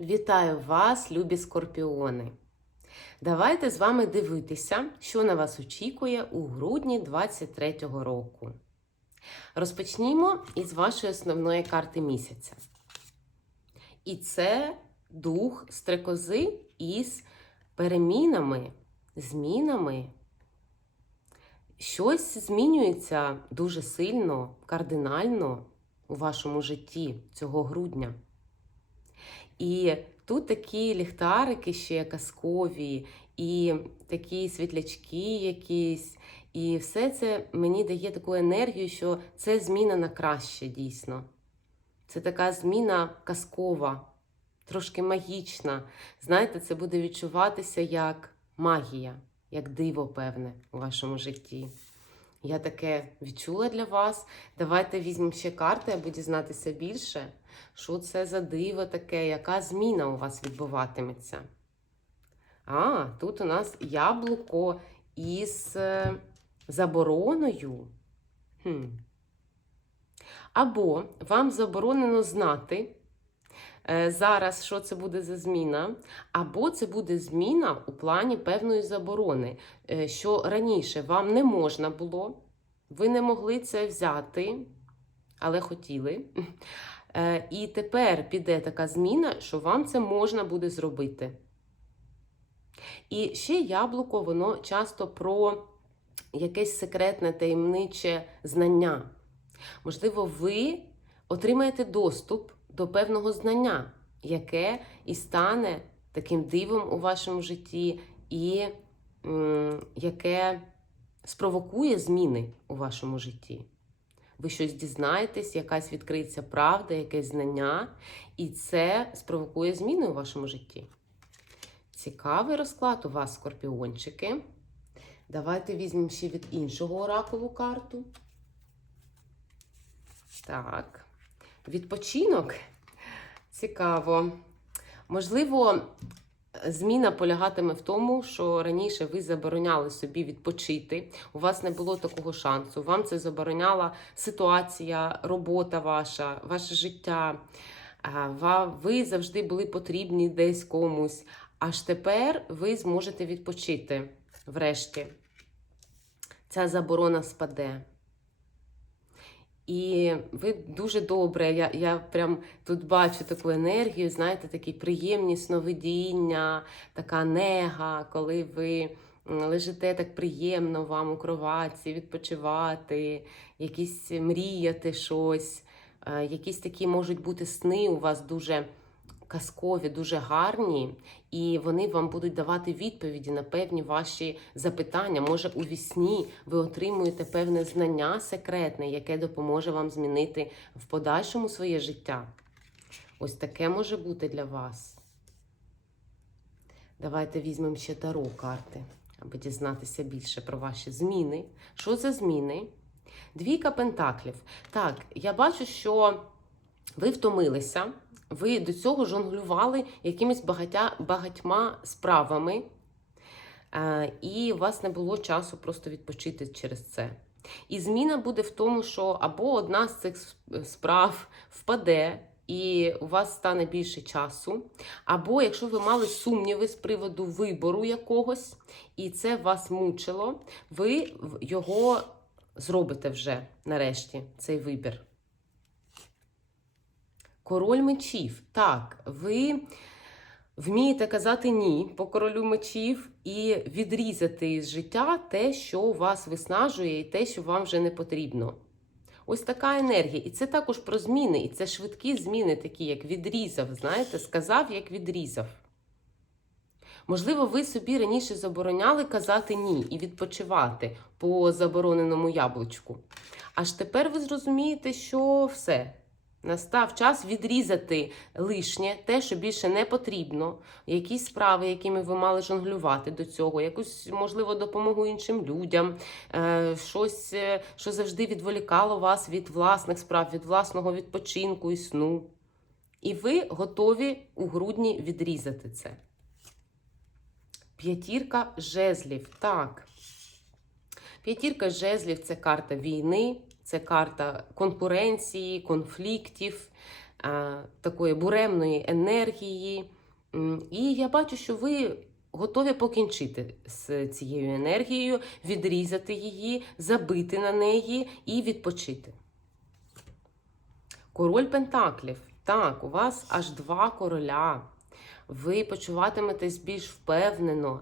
Вітаю вас, любі скорпіони! Давайте з вами дивитися, що на вас очікує у грудні 23-го року. Розпочнімо із вашої основної карти місяця. І це дух стрекози із перемінами, змінами. Щось змінюється дуже сильно, кардинально у вашому житті цього грудня. І тут такі ліхтарики ще казкові, і такі світлячки якісь. І все це мені дає таку енергію, що це зміна на краще дійсно. Це така зміна казкова, трошки магічна. Знаєте, це буде відчуватися як магія, як диво, певне, у вашому житті. Я таке відчула для вас. Давайте візьмемо ще карти, аби дізнатися більше. Що це за диво таке, яка зміна у вас відбуватиметься? А, тут у нас яблуко із е, забороною. Хм. Або вам заборонено знати е, зараз, що це буде за зміна, або це буде зміна у плані певної заборони, е, що раніше вам не можна було, ви не могли це взяти, але хотіли. Е, І тепер піде така зміна, що вам це можна буде зробити. І ще яблуко, воно часто про якесь секретне таємниче знання. Можливо, ви отримаєте доступ до певного знання, яке і стане таким дивом у вашому житті, і м, яке спровокує зміни у вашому житті. Ви щось дізнаєтесь, якась відкриється правда, якесь знання, і це спровокує зміни у вашому житті. Цікавий розклад у вас, скорпіончики. Давайте візьмемо ще від іншого оракулу карту. Так, відпочинок. Цікаво. Можливо, зміна полягатиме в тому, що раніше ви забороняли собі відпочити. У вас не було такого шансу. Вам це забороняла ситуація, робота ваша, ваше життя. Ви завжди були потрібні десь комусь. Аж тепер ви зможете відпочити врешті. Ця заборона спаде. І ви дуже добре, я, я прям тут бачу таку енергію, знаєте, такі приємні сновидіння, така нега, коли ви лежите так приємно вам у кроватці, відпочивати, якісь мріяти щось, е, якісь такі можуть бути сни у вас дуже казкові, дуже гарні, і вони вам будуть давати відповіді на певні ваші запитання. Може, у вісні ви отримуєте певне знання секретне, яке допоможе вам змінити в подальшому своє життя. Ось таке може бути для вас. Давайте візьмемо ще таро карти, аби дізнатися більше про ваші зміни. Що за зміни? Двійка пентаклів. Так, я бачу, що ви втомилися, ви до цього жонглювали якимись багатя, багатьма справами, е, і у вас не було часу просто відпочити через це. І зміна буде в тому, що або одна з цих справ впаде, і у вас стане більше часу, або якщо ви мали сумніви з приводу вибору якогось, і це вас мучило, ви його зробите вже нарешті, цей вибір. Король мечів. Так, ви вмієте казати ні по королю мечів і відрізати з життя те, що вас виснажує, і те, що вам вже не потрібно. Ось така енергія. І це також про зміни, і це швидкі зміни, такі, як відрізав. Знаєте, сказав, як відрізав. Можливо, ви собі раніше забороняли казати ні і відпочивати по забороненому яблучку. Аж тепер ви зрозумієте, що все. Настав час відрізати лишнє, те, що більше не потрібно, якісь справи, якими ви мали жонглювати до цього, якусь, можливо, допомогу іншим людям, е, щось, е, що завжди відволікало вас від власних справ, від власного відпочинку і сну. І ви готові у грудні відрізати це. П'ятірка жезлів. Так. П'ятірка жезлів це карта війни, це карта конкуренції, конфліктів, е, такої буремної енергії. І я бачу, що ви готові покінчити з цією енергією, відрізати її, забити на неї і відпочити. Король Пентаклів. Так, у вас аж два короля. Ви почуватиметесь більш впевнено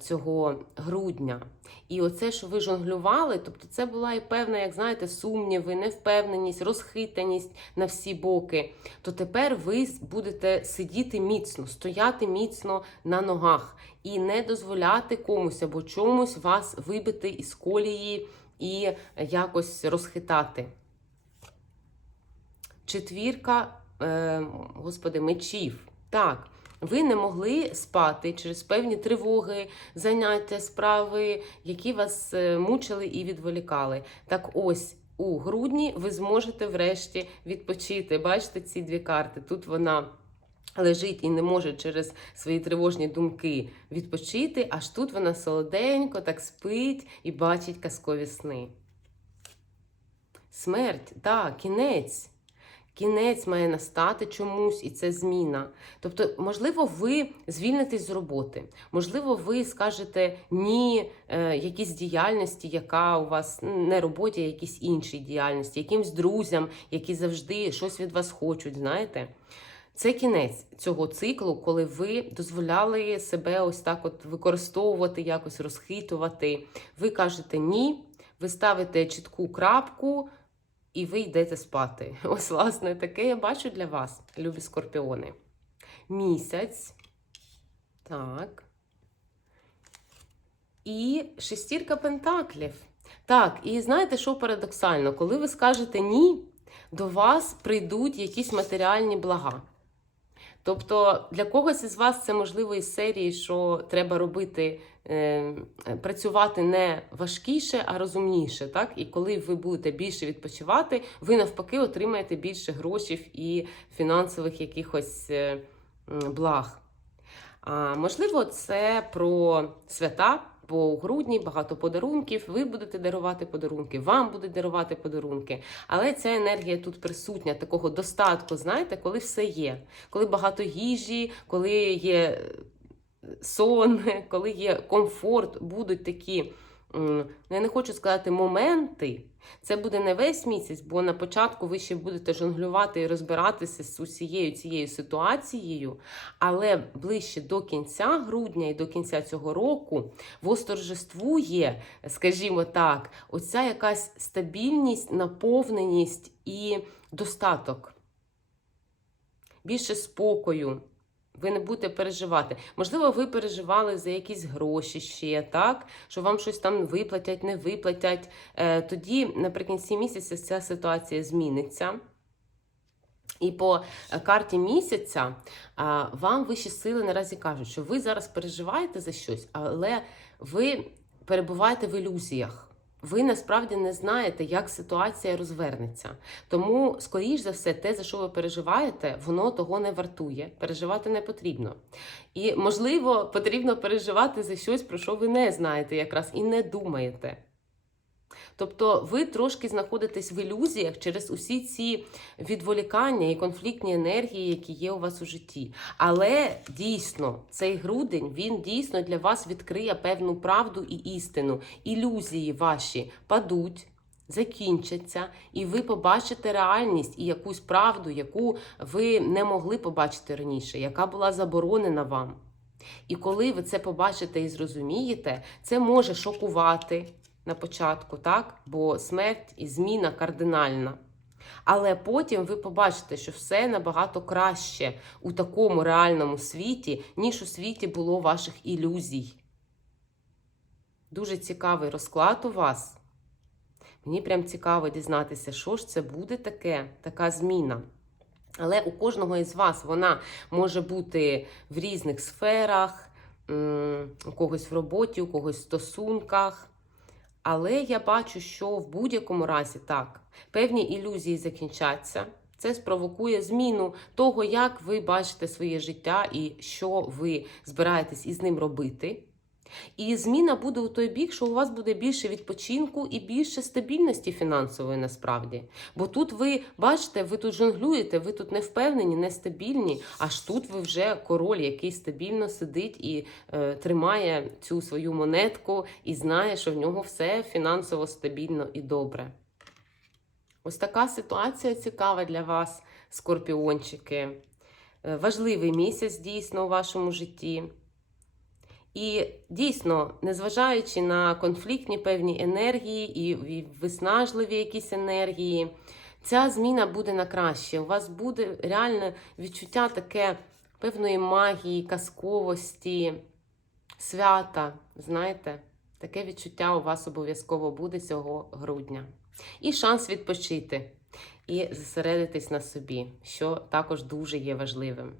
цього грудня. І оце, що ви жонглювали, тобто це була і певна, як знаєте, сумніви, невпевненість, розхитаність на всі боки. То тепер ви будете сидіти міцно, стояти міцно на ногах і не дозволяти комусь або чомусь вас вибити із колії і якось розхитати. Четвірка, е, господи, мечів. Так, ви не могли спати через певні тривоги, заняття, справи, які вас е, мучили і відволікали. Так ось. У грудні ви зможете врешті відпочити. Бачите ці дві карти. Тут вона лежить і не може через свої тривожні думки відпочити, аж тут вона солоденько так спить і бачить казкові сни. Смерть, так, кінець. Кінець має настати чомусь, і це зміна. Тобто, можливо, ви звільнитесь з роботи, можливо, ви скажете ні е, якійсь діяльності, яка у вас не роботі, а якійсь іншій діяльності, якимсь друзям, які завжди щось від вас хочуть. Знаєте, це кінець цього циклу, коли ви дозволяли себе ось так от використовувати, якось розхитувати. Ви кажете ні, ви ставите чітку крапку і ви йдете спати. Ось, власне, таке я бачу для вас, любі скорпіони. Місяць. Так. І шестірка пентаклів. Так, і знаєте, що парадоксально? Коли ви скажете ні, до вас прийдуть якісь матеріальні блага. Тобто для когось із вас це можливо із серії, що треба робити, е, працювати не важкіше, а розумніше. Так? І коли ви будете більше відпочивати, ви навпаки отримаєте більше грошей і фінансових якихось е, благ. А, можливо, це про свята. Бо у грудні багато подарунків, ви будете дарувати подарунки, вам будуть дарувати подарунки. Але ця енергія тут присутня, такого достатку, знаєте, коли все є. Коли багато їжі, коли є сон, коли є комфорт, будуть такі, я не хочу сказати, моменти. Це буде не весь місяць, бо на початку ви ще будете жонглювати і розбиратися з усією цією ситуацією. Але ближче до кінця грудня і до кінця цього року восторжествує, скажімо так, оця якась стабільність, наповненість і достаток. Більше спокою. Ви не будете переживати. Можливо, ви переживали за якісь гроші ще, так? Що вам щось там виплатять, не виплатять. Е, тоді наприкінці місяця ця ситуація зміниться. І по е, карті місяця вам вищі сили наразі кажуть, що ви зараз переживаєте за щось, але ви перебуваєте в ілюзіях. Ви насправді не знаєте, як ситуація розвернеться. Тому, скоріш за все, те, за що ви переживаєте, воно того не вартує. Переживати не потрібно. І, можливо, потрібно переживати за щось, про що ви не знаєте якраз і не думаєте. Тобто ви трошки знаходитесь в ілюзіях через усі ці відволікання і конфліктні енергії, які є у вас у житті. Але дійсно, цей грудень він дійсно для вас відкриє певну правду і істину. Ілюзії ваші падуть. Закінчаться, і ви побачите реальність і якусь правду, яку ви не могли побачити раніше, яка була заборонена вам. І коли ви це побачите і зрозумієте, це може шокувати на початку, так? Бо смерть і зміна кардинальна. Але потім ви побачите, що все набагато краще у такому реальному світі, ніж у світі було ваших ілюзій. Дуже цікавий розклад у вас. Мені прям цікаво дізнатися, що ж це буде таке, така зміна. Але у кожного із вас вона може бути в різних сферах, у когось в роботі, у когось в стосунках. Але я бачу, що в будь-якому разі так, певні ілюзії закінчаться. Це спровокує зміну того, як ви бачите своє життя і що ви збираєтесь із ним робити. І зміна буде у той бік, що у вас буде більше відпочинку і більше стабільності фінансової насправді. Бо тут ви бачите, ви тут жонглюєте, ви тут не впевнені, не стабільні, аж тут ви вже король, який стабільно сидить і е, тримає цю свою монетку і знає, що в нього все фінансово стабільно і добре. Ось така ситуація цікава для вас, скорпіончики. Е, Важливий місяць дійсно у вашому житті. І дійсно, незважаючи на конфліктні певні енергії і виснажливі якісь енергії, ця зміна буде на краще. У вас буде реальне відчуття таке певної магії, казковості, свята. Знаєте, таке відчуття у вас обов'язково буде цього грудня. І шанс відпочити і зосередитись на собі, що також дуже є важливим.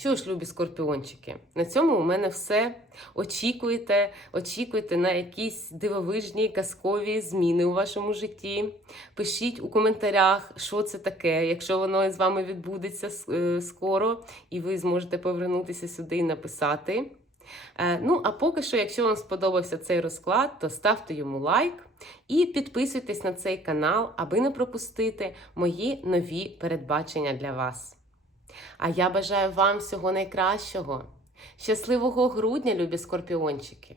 Що ж, любі скорпіончики, на цьому у мене все. Очікуйте, очікуйте на якісь дивовижні казкові зміни у вашому житті. Пишіть у коментарях, що це таке, якщо воно з вами відбудеться е, скоро, і ви зможете повернутися сюди і написати. Е, Ну, а поки що, якщо вам сподобався цей розклад, то ставте йому лайк і підписуйтесь на цей канал, аби не пропустити мої нові передбачення для вас. А я бажаю вам всього найкращого. Щасливого грудня, любі скорпіончики!